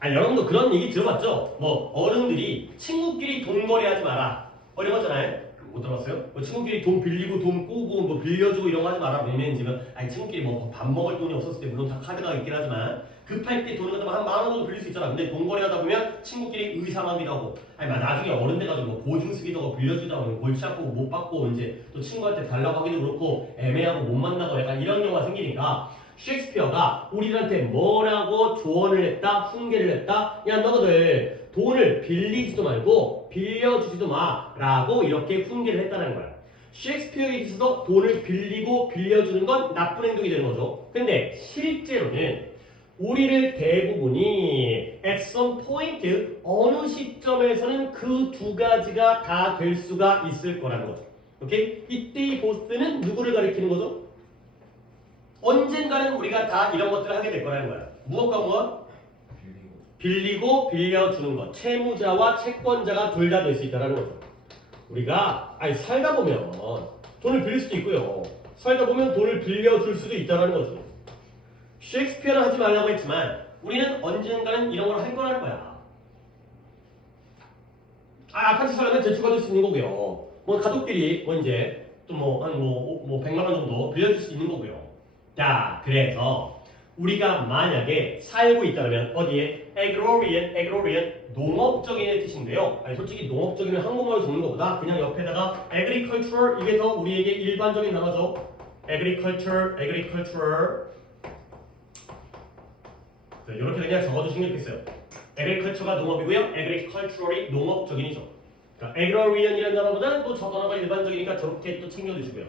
여러분도 그런 얘기 들어봤죠? 뭐 어른들이 친구끼리 돈 거래하지 마라 이런 거잖아요. 못 들어봤어요? 뭐 친구끼리 돈 빌리고 돈 꼬고 뭐 빌려주고 이런 거 하지 마라. 왜냐면 지금 친구끼리 뭐 밥 먹을 돈이 없었을 때 물론 다 카드가 있긴 하지만 급할 때 돈을 갖다가 한 10,000원 정도 빌릴 수 있잖아. 근데 돈 거래하다 보면 친구끼리 의상하기도 하고 나중에 어른 돼가지고 뭐 보증 쓰기도 하고 빌려주다 보면 골치 아프고 못 받고 이제 또 친구한테 달라고 하기도 그렇고 애매하고 못 만나고 약간 이런 경우가 생기니까 셰익스피어가 우리들한테 뭐라고 조언을 했다, 훈계를 했다. 야, 너희들 돈을 빌리지도 말고 빌려주지도 마라고 이렇게 훈계를 했다는 거야. 셰익스피어에 있어서 돈을 빌리고 빌려주는 건 나쁜 행동이 되는 거죠. 근데 실제로는 우리를 대부분이 at some point 어느 시점에서는 그 두 가지가 다 될 수가 있을 거라는 거죠. 오케이? 이때의 보스는 누구를 가리키는 거죠? 언젠가는 우리가 다 이런 것들을 하게 될 거라는 거야. 무엇과 무엇? 빌리고 빌려주는 것. 채무자와 채권자가 둘 다 될 수 있다는 거죠. 우리가 살다 보면 돈을 빌릴 수도 있고요. 살다 보면 돈을 빌려줄 수도 있다는 거죠. 셰익스피어는 하지 말라고 했지만 우리는 언젠가는 이런 걸 할 거라는 거야. 아파트 살려면 대출받을 수 있는 거고요. 뭐 가족끼리 뭐 이제 또 뭐 한 100만 원 정도 빌려줄 수 있는 거고요. 자, 그래서 우리가 만약에 살고 있다면 어디에? agrarian 농업적인의 뜻인데요. 솔직히 농업적인을 한국말로 적는 것보다 그냥 옆에다가 agricultural 이게 더 우리에게 일반적인 단어죠. agriculture 자, 이렇게 그냥 적어주시면 좋겠어요. agriculture가 농업이고요. agricultural이 농업적인이죠. 그러니까 agrarian이라는 단어보다는 또 저 단어가 일반적이니까 저렇게 또 챙겨주시고요.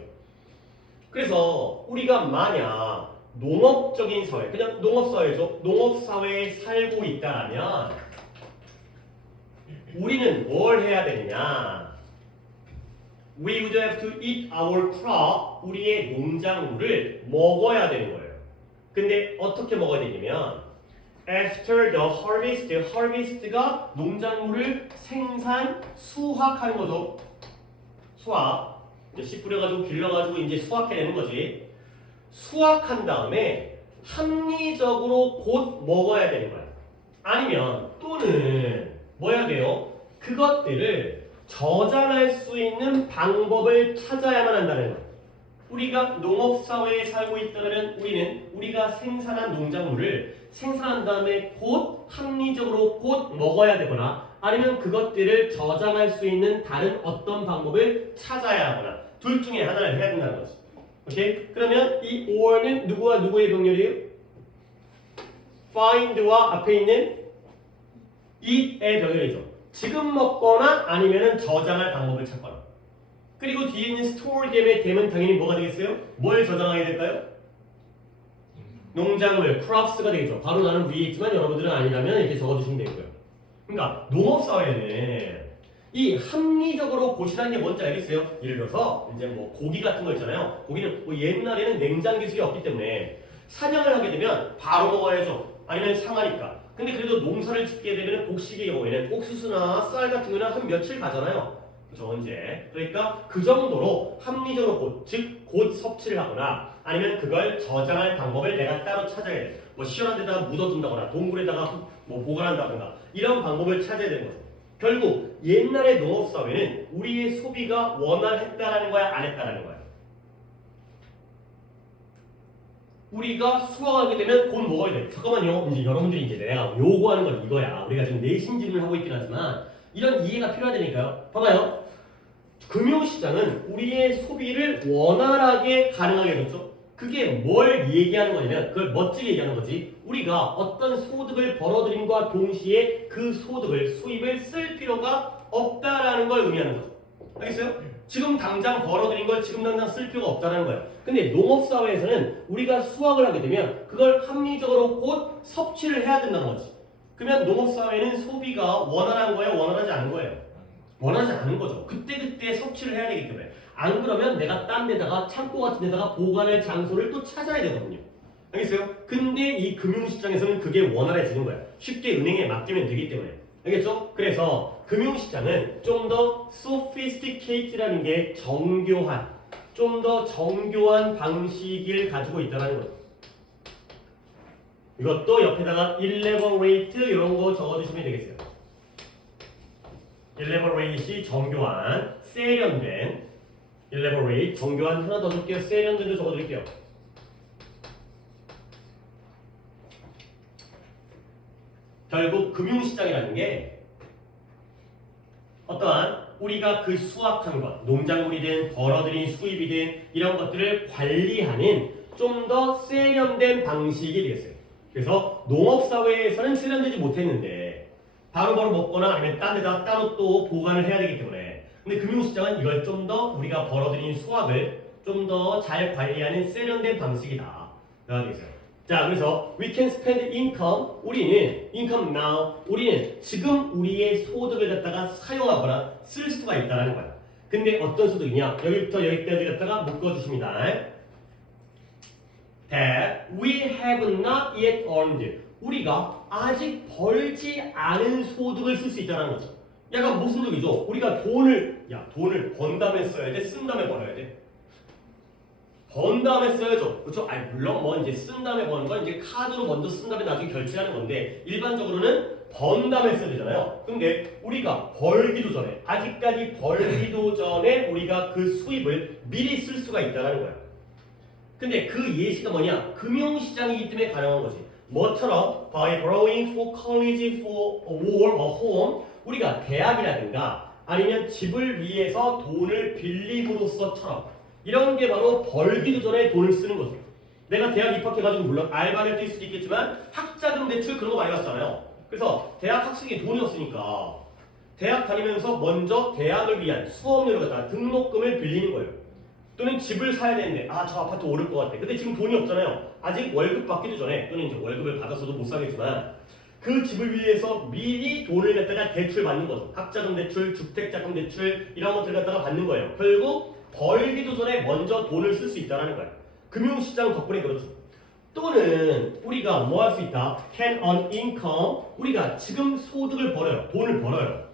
그래서 우리가 만약 농업적인 사회, 그냥 농업사회죠. 농업사회에 살고 있다면 우리는 뭘 해야 되느냐? We would have to eat our crop, 우리의 농작물을 먹어야 되는 거예요. 근데 어떻게 먹어야 되냐면 After the harvest, harvest가 농작물을 생산, 수확하는 거죠. 수확. 이제 씨 뿌려가지고 길러가지고 이제 수확해내는 거지. 수확한 다음에 합리적으로 곧 먹어야 되는 거야. 아니면 또는 뭐 해야 돼요? 그것들을 저장할 수 있는 방법을 찾아야만 한다는 거야. 우리가 농업사회에 살고 있다면 우리는 우리가 생산한 농작물을 생산한 다음에 곧 합리적으로 곧 먹어야 되거나 아니면 그것들을 저장할 수 있는 다른 어떤 방법을 찾아야 하거나 둘 중에 하나를 해야 된다는 거지. 오케이? 그러면 이 or는 누구와 누구의 병렬이에요? find와 앞에 있는 eat의 병렬이죠. 지금 먹거나 아니면 저장할 방법을 찾거나. 그리고 뒤에 있는 store 댐은 당연히 뭐가 되겠어요? 뭘 저장하게 될까요? 농작물, crops가 되겠죠. 바로 나는 위에 있지만 여러분들은 아니라면 이렇게 적어주시면 되고요. 그러니까 농업사회는 이 합리적으로 고시라는 게 뭔지 알겠어요? 예를 들어서 이제 뭐 고기 같은 거 있잖아요. 고기는 뭐 옛날에는 냉장 기술이 없기 때문에 사냥을 하게 되면 바로 먹어야죠. 아니면 상하니까. 근데 그래도 농사를 짓게 되면 곡식의 경우에는 옥수수나 쌀 같은 거는 한 며칠 가잖아요. 그죠, 이제. 그러니까 그 정도로 합리적으로 곧 섭취를 하거나 아니면 그걸 저장할 방법을 내가 따로 찾아야 돼. 뭐 시원한 데다가 묻어둔다거나 동굴에다가 뭐 보관한다거나 이런 방법을 찾아야 되는 거죠. 결국 옛날의 농업사회는 우리의 소비가 원활했다라는 거야, 안 했다라는 거야? 우리가 수확하게 되면 곧 먹어야 돼. 잠깐만요. 이제 여러분들이 이제 내가 요구하는 건 이거야. 우리가 지금 내신 질문을 하고 있긴 하지만 이런 이해가 필요하다니까요. 봐봐요. 금융시장은 우리의 소비를 원활하게 가능하게 해줬죠. 그게 뭘 얘기하는 거냐면 그걸 멋지게 얘기하는 거지. 우리가 어떤 소득을 벌어들임과 동시에 그 소득을 수입을 쓸 필요가 없다라는 걸 의미하는 거죠. 알겠어요? 지금 당장 벌어들인 걸 지금 당장 쓸 필요가 없다는 거예요. 근데 농업사회에서는 우리가 수확을 하게 되면 그걸 합리적으로 곧 섭취를 해야 된다는 거지. 그러면 농업사회는 소비가 원활한 거예요? 원활하지 않은 거예요? 원하지 않은 거죠. 그때그때 섭취를 해야 되기 때문에. 안 그러면 내가 딴 데다가 창고 같은 데다가 보관할 장소를 또 찾아야 되거든요. 알겠어요? 근데 이 금융시장에서는 그게 원활해지는 거야. 쉽게 은행에 맡기면 되기 때문에. 알겠죠? 그래서 금융시장은 좀 더 sophisticated라는 게 정교한, 좀 더 정교한 방식을 가지고 있다는 거죠. 이것도 옆에다가 elaborate 이런 거 적어주시면 되겠어요. elaborate이 정교한, 세련된, elaborate 정교한 하나 더 줄게요. 세련된도 적어드릴게요. 결국 금융시장이라는 게 어떠한 우리가 그 수확한 것, 농작물이든 벌어들인 수입이든 이런 것들을 관리하는 좀 더 세련된 방식이 되겠어요. 그래서 농업사회에서는 세련되지 못했는데 바로바로 먹거나 아니면 딴 데다 따로 또 보관을 해야 되기 때문에 근데 금융시장은 이걸 좀 더 우리가 벌어들인 수확을 좀 더 잘 관리하는 세련된 방식이다. 라고 되어 있어요. 자, 그래서 we can spend income, 우리는 income now, 우리는 지금 우리의 소득을 갖다가 사용하거나 쓸 수가 있다는 거야. 근데 어떤 소득이냐? 여기부터 여기까지 갖다가 묶어주십니다. That we have not yet earned. 우리가 아직 벌지 않은 소득을 쓸 수 있다는 거죠. 약간 무슨 소득이죠? 우리가 돈을 번 다음에 써야 돼? 쓴 다음에 벌어야 돼? 번 다음에 써야죠. 그렇죠? 아니, 물론 뭐 이제 쓴 다음에 버는 건 이제 카드로 먼저 쓴 다음에 나중에 결제하는 건데 일반적으로는 번 다음에 써야 되잖아요. 근데 우리가 벌기도 전에 아직까지 벌기도 전에 우리가 그 수입을 미리 쓸 수가 있다는 거야. 근데 그 예시가 뭐냐? 금융시장이기 때문에 가능한 거지. 뭐처럼 by borrowing for college, for a war, a home 우리가 대학이라든가 아니면 집을 위해서 돈을 빌림으로써처럼 이런 게 바로 벌기도 전에 돈을 쓰는 거죠. 내가 대학 입학해가지고 물론 알바를 뛸 수도 있겠지만 학자금 대출 그런 거 많이 받잖아요. 그래서 대학 학생이 돈이 없으니까 대학 다니면서 먼저 대학을 위한 수업료를 갖다가 등록금을 빌리는 거예요. 또는 집을 사야 되는데 저 아파트 오를 것 같아. 근데 지금 돈이 없잖아요. 아직 월급 받기도 전에 또는 이제 월급을 받아서도 못 사겠지만 그 집을 위해서 미리 돈을 갖다가 대출 받는 거죠. 학자금 대출, 주택자금 대출 이런 것들 갖다가 받는 거예요. 결국 벌기도 전에 먼저 돈을 쓸 수 있다는 거예요. 금융시장 덕분에 그렇죠. 또는 우리가 뭐 할 수 있다? can earn income. 우리가 지금 소득을 벌어요. 돈을 벌어요.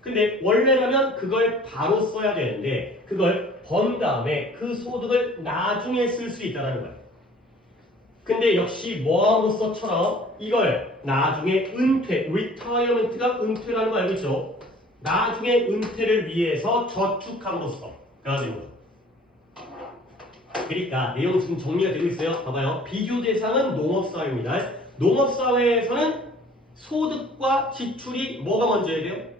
근데 원래라면 그걸 바로 써야 되는데 그걸 번 다음에 그 소득을 나중에 쓸 수 있다는 거예요. 근데 역시 뭐함으로써처럼 이걸 나중에 은퇴, retirement가 은퇴라는 거 알고 있죠? 나중에 은퇴를 위해서 저축함으로써 가 되는 거죠. 그러니까 내용 지금 정리가 되고 있어요. 봐봐요. 비교 대상은 농업사회입니다. 농업사회에서는 소득과 지출이 뭐가 먼저야 돼요?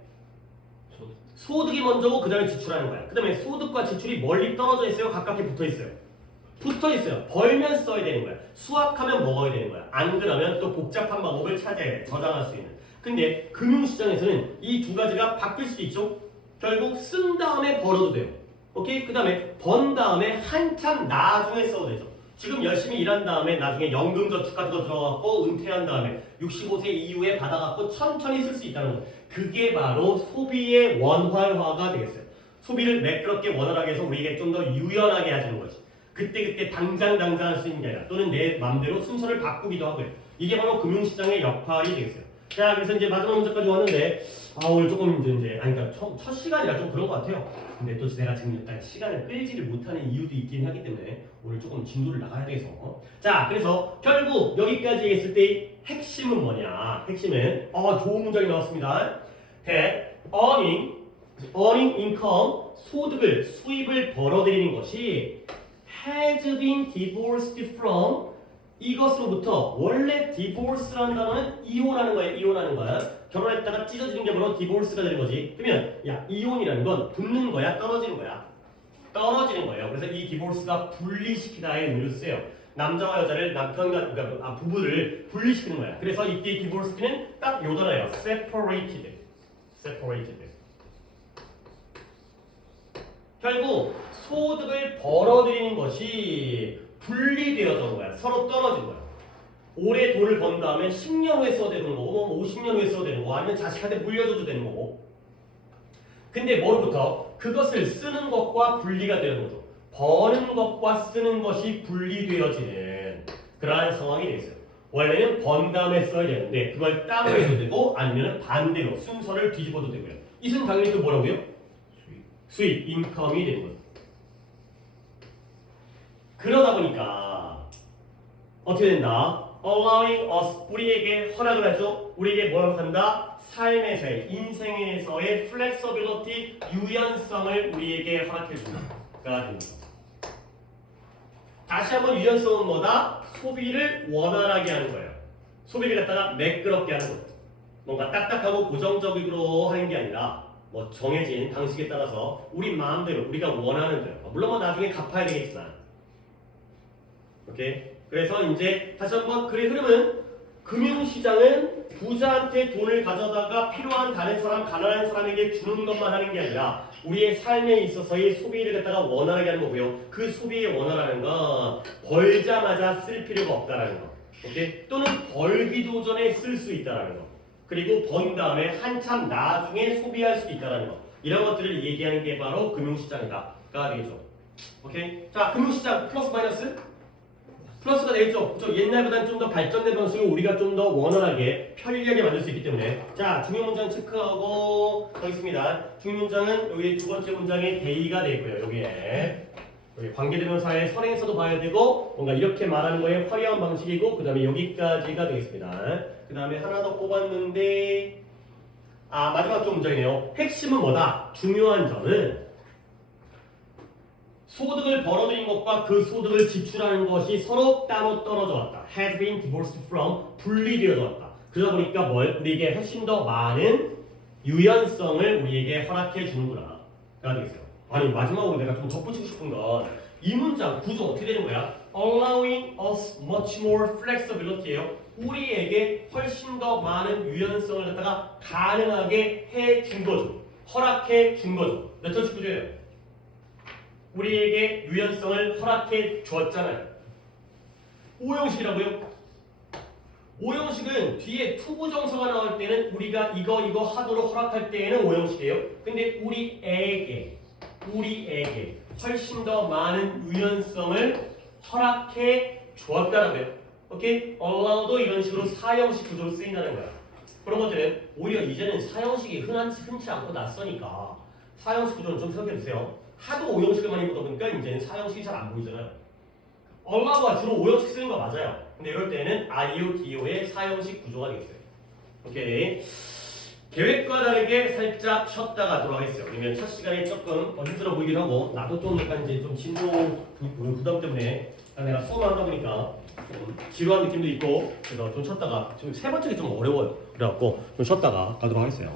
소득이 먼저고 그 다음에 지출하는 거야. 그 다음에 소득과 지출이 멀리 떨어져 있어요? 가깝게 붙어 있어요? 붙어 있어요. 벌면 써야 되는 거야. 수확하면 먹어야 되는 거야. 안 그러면 또 복잡한 방법을 찾아야 돼. 저장할 수 있는. 근데 금융시장에서는 이 두 가지가 바뀔 수도 있죠. 결국 쓴 다음에 벌어도 돼요. 오케이? 그 다음에 번 다음에 한참 나중에 써도 되죠. 지금 열심히 일한 다음에 나중에 연금저축 같은 거 들어가고 은퇴한 다음에 65세 이후에 받아갖고 천천히 쓸 수 있다는 거. 그게 바로 소비의 원활화가 되겠어요. 소비를 매끄럽게 원활하게 해서 우리에게 좀 더 유연하게 해주는 거지. 그때 당장 할 수 있는 게 아니라 또는 내 맘대로 순서를 바꾸기도 하고요. 이게 바로 금융시장의 역할이 되겠어요. 자, 그래서 이제 마지막 문제까지 왔는데 오늘 조금 그러니까 첫 시간이라 좀 그런 것 같아요. 근데 또 내가 지금 일단 시간을 끌지를 못하는 이유도 있긴 하기 때문에 오늘 조금 진도를 나가야 돼서 자, 그래서 결국 여기까지 했을 때 핵심은 뭐냐? 핵심은 좋은 문장이 나왔습니다. that earning income 수입을 벌어들이는 것이 has been divorced from 이것으로부터 원래 divorce라는 단어는 이혼하는 거예요. 이혼하는 거야. 결혼했다가 찢어지는 게 바로 divorce가 되는 거지. 그러면 이혼이라는 건 붙는 거야, 떨어지는 거야. 떨어지는 거예요. 그래서 이 divorce가 분리시키다의 의미로 쓰여요. 남자와 여자를 그러니까 부부를 분리시키는 거야. 그래서 이때 divorce는 딱 요 단어예요. separated. 결국 소득을 벌어들이는 것이 분리되어진 거야. 서로 떨어진 거야. 올해 돈을 번 다음에 10년 후에 써야 되는 거고 50년 후에 써야 되는 거고 아니면 자식한테 물려줘도 되는 거고. 근데 뭐로부터? 그것을 쓰는 것과 분리가 되는 거죠. 버는 것과 쓰는 것이 분리되어지는 그러한 상황이 되겠어요. 원래는 번 다음에 써야 되는데 그걸 따로 해도 되고 아니면 반대로 순서를 뒤집어도 되고요. 이것은 당연히 또 뭐라고요? 수입, 인컴이 되는 거죠. 그러다 보니까 어떻게 된다? allowing us 우리에게 허락을 하죠. 우리에게 뭐라고 한다? 삶에서의 인생에서의 flexibility 유연성을 우리에게 허락해 준다가 됩니다. 다시 한번 유연성은 뭐다? 소비를 원활하게 하는 거예요. 소비를 갖다가 매끄럽게 하는 거예요. 뭔가 딱딱하고 고정적으로 하는 게 아니라 뭐 정해진 방식에 따라서 우리 마음대로 우리가 원하는 대로 물론 뭐 나중에 갚아야 되겠지만 오케이? 그래서 이제 다시 한번 글의 흐름은 금융시장은 부자한테 돈을 가져다가 필요한 다른 사람, 가난한 사람에게 주는 것만 하는 게 아니라 우리의 삶에 있어서의 소비를 갖다가 원활하게 하는 거고요. 그 소비의 원활하는 건 벌자마자 쓸 필요가 없다라는 거. 오케이? 또는 벌기도 전에 쓸 수 있다라는 거. 그리고 번 다음에 한참 나중에 소비할 수 있다라는 거. 이런 것들을 얘기하는 게 바로 금융시장이다가 되겠죠. 오케이? 자, 금융시장 플러스 마이너스? 플러스가 되겠죠. 그렇죠? 옛날보다는 좀 더 발전된 방식으로 우리가 좀 더 원활하게 편리하게 만들 수 있기 때문에 자, 중요 문장 체크하고 가겠습니다. 중요 문장은 여기 두 번째 문장에 대의가 되고요. 여기에 여기 관계대명사의 선행에서도 봐야 되고 뭔가 이렇게 말하는 거에 화려한 방식이고 그 다음에 여기까지가 되겠습니다. 그 다음에 하나 더 뽑았는데 마지막 좀 문장이네요. 핵심은 뭐다? 중요한 점은 소득을 벌어들인 것과 그 소득을 지출하는 것이 서로 따로 떨어져 왔다. has been divorced from 분리되어져 왔다. 그러다 보니까 우리에게 훨씬 더 많은 유연성을 우리에게 허락해 주는구나. 가 되겠어요. 아니 마지막으로 내가 좀 덧붙이고 싶은 건 이 문장 구조 어떻게 되는 거야? Allowing us much more flexibility예요. 우리에게 훨씬 더 많은 유연성을 갖다가 가능하게 해 준 거죠. 허락해 준 거죠. 몇 절씩 구조예요? 우리에게 유연성을 허락해 주었잖아요. 오형식이라고요? 오형식은 뒤에 투부정사가 나올 때는 우리가 이거 하도록 허락할 때에는 오형식이에요. 근데 우리에게 훨씬 더 많은 유연성을 허락해 주었다라고요. 오케이? allow도 이런 식으로 사형식 구조로 쓰인다는 거야. 그런 것들은 오히려 이제는 사형식이 흔치 않고 낯서니까 사형식 구조는 좀 생각해 보세요. 하도 오형식을 많이 보다 보니까 이제는 사형식이 잘 안 보이잖아요. allow가 주로 오형식 쓰는 거 맞아요. 근데 이럴 때는 IO, DO의 사형식 구조가 되겠어요. 오케이. 계획과 다르게 살짝 쉬었다가 돌아가겠어요. 왜냐면 첫 시간에 조금 힘들어 보이긴 하고 나도 좀 약간 이제 좀 진도 부담 때문에 내가 수업을 하다 보니까 좀 지루한 느낌도 있고 그래서 좀 쉬었다가 지금 세 번째가 좀 어려워요. 그래갖고 좀 쉬었다가 가도록 하겠어요.